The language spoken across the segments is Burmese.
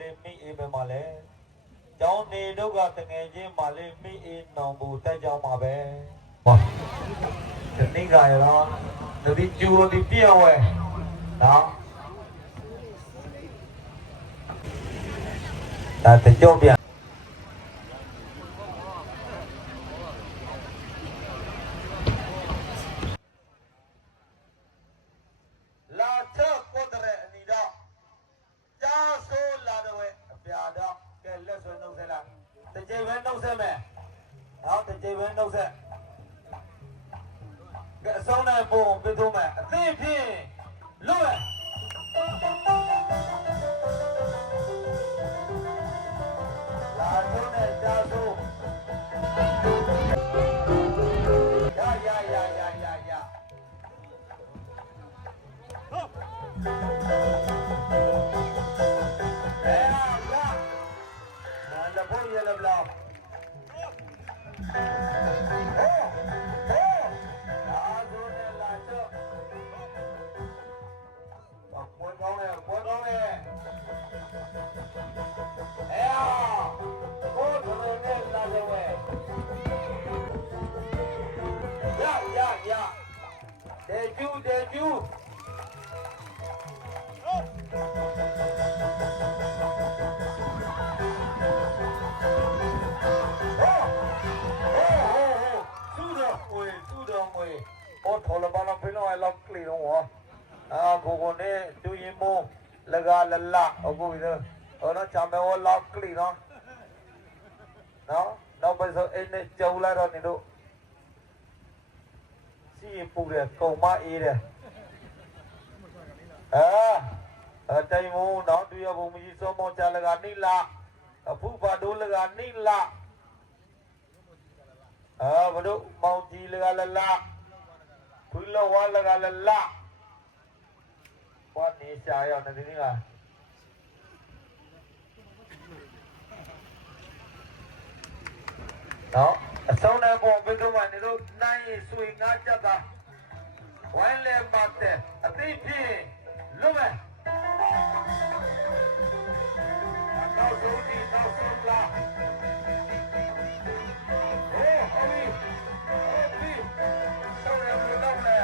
လေးမိအေးပဲမှာလဲကျောင်းနေတော့ကတငယ်ချင်းမှာလေးမိအေးနောင်ဘူးတက်ကြောင်းမှာပဲဟောဒီနေ့ကရတော့ဒီကျူဒီပြည့်ဝဲနော်ဒါတကြောပြန်လာချက်ကိုတရအနီတော့ကြာဆိုးလာတော့အပြာတော့ကဲလက်ဆွဲနှုတ်ဆက်လားတကြိမ်ပဲနှုတ်ဆက်မယ်နော်တကြိမ်ပဲနှုတ်ဆက်ကဲအဆုံးနဲ့ပုံပြထိုးမယ်အသိဖြင့်လွတ်လာထုံးနဲ့ကြာဆိုးရဒေကျူโอ้โถละบ้านเราพี่น้องไอ้ล็อกกลีน้องหัวกูคนนี้ดูยิมโมละกาละละเอากูอีกแล้วน้องจำได้ว่าล็อกกลีเนาะเนาะน้องไปสเอ็นเนี่ยเจ้าแล้วนี่ดูสี่ปูเดียกงมาอีเดียใจมูน้องดูยาบุมีสมองจาละกานี่ละผู้บาดูละกานี่ละมาดูมองจีละกาละละคุยละวันละกันละละวันนี้ชายเอาหนึ่งนี่ไงเนาะสาวเนี่ยบอกไปดูมันนี่ดูนายสวยงามจัดอ่ะวันเล่มบัตรอธิพี่รู้ไหมน้องสูดีน้องสูงละโอ้เอาดิพี่สาวเนี่ยรู้แล้วเลย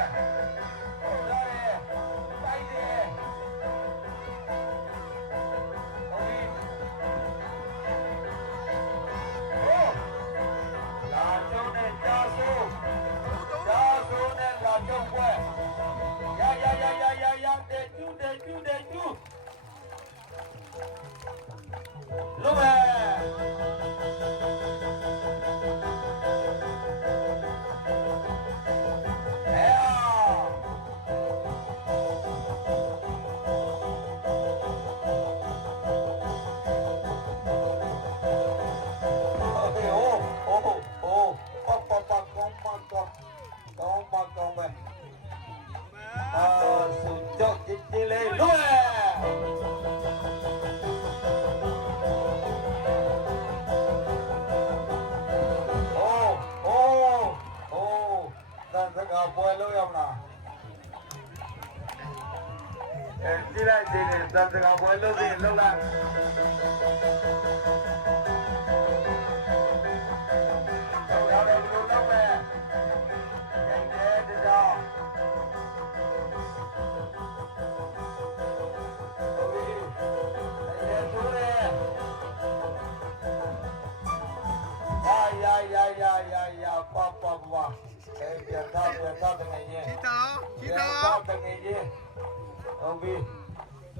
ဒီလိုက်ဒီနေသံစကားပွဲလုပ်ပြီးလှုပ်လိုက်ရောက်တယ်ဒီလိုလုပ်မယ်အဲ့ဒီတော့ပါအဲ့ပြန်တော့တကယ်ရင်ချီတော့တကယ်ရင်ဟုတ်ပြီ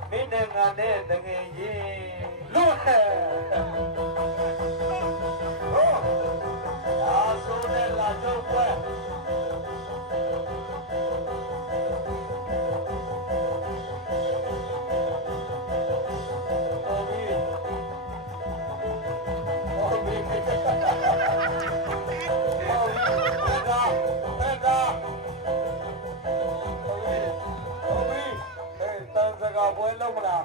မင်းနဲ့ငါနဲ့တကယ်ရင်လွတ်တယ်ဟောအားဆိုးတဲ့လာတော့ပွဲပွဲလုံးမလား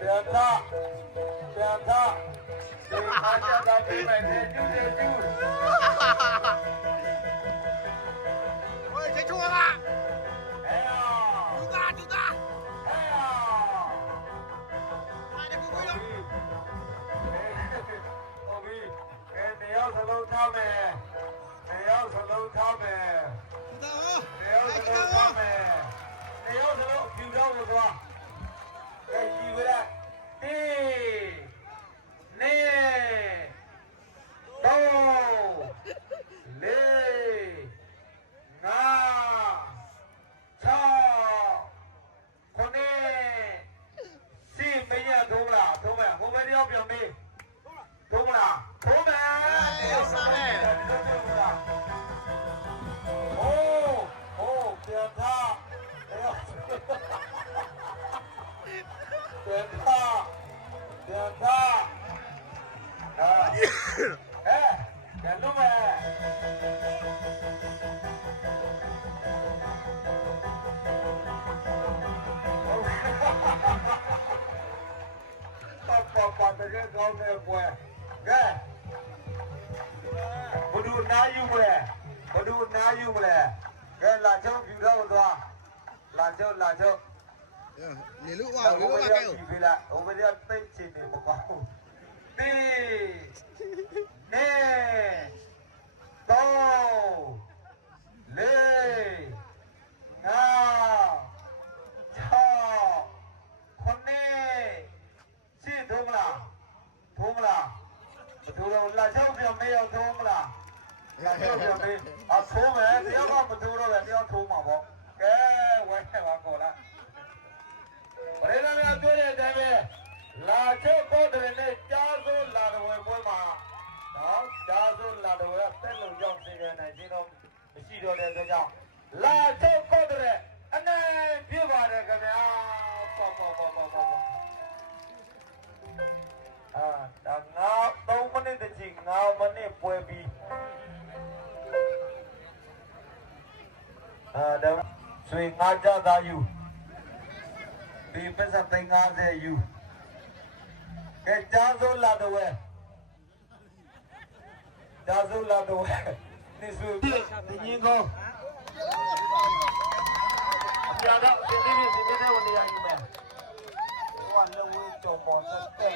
ပြန်သာဒီအားချက်တာပြမယ်နေကျူး喂，谁出来了？哎呀猪大，哎呀妈的不会ရောက်စလုံးထားမယ်တယောက်စလုံးထားမယ်တယောက်စလုံးထားမယ်တယောက်စလုံးဖြူတော့လို့သွားကဲကြည့်ပြလိုက်တေးနေတော့လေးငါ6ခုနှစ်စီမင်းရထုံးလားထုံးမယ်ဟိုဘက်တယောက်ပြန်မေးထုံးလားထုံးမယ်တယောက်စားမယ်โอ้เปลี่ยนท่าเดี๋ยวเปลี่ยนท่าเปลี่ยนท่าเดี๋ยวรู้ไหมปะเป็นเรื่องเขาเนี่ยป่วยแกมาดูน้าอยู่ไหมมาดูน้าอยู่ไหมแกหลานเจ้าผิวเท่าตัวหลานเจ้าနေလို့ကွာနေလို့ကဲ ပြီလားဟိုမရတိတ်ချင်နေမကောင်းတီနေတော့လေးငါ6ခုနှစ်ရှိထုံးမလားဘသူတော့လာချောက်ပြန်မေးအောင်ထုံးမလားလာချောက်ပြန်မေးအထုံးမယ်တယောက်ကမထုံးတော့ပဲတယောက်ထုံးမှာပေါ့ကဲဝဲပါကောလားပရိသတ်များတွေ့တဲ့အတိုင်းပဲလာချုပ်ပုတ်တယ်နဲ့ကြားစိုးလာတော်ဝဲပွဲမှာနော်ကြားစိုးလာတော်ဝဲတက်လုံကြောင့်စေရနိုင်ခြင်းတော့မရှိတော့တဲ့အတွက်ကြောင့်လာချုပ်ပုတ်တယ်အနေပြပါတယ်ခင်ဗျာပေါ့ဒါငါ3မိနစ်တချီ9မိနစ်ပွဲပြီးဒါဆွေငါကြသားယူဒီပစ္စသိန်း50ယူကဲကြားစိုးလာတော့ဝဲကြားစိုးလာတော့ဝဲနေဆွေပြင်းကောကြာတော့ဒီနေ့ဝင်ရည်မယ်ဟိုကလုံဝဲကြော်ပေါ်တက်တယ်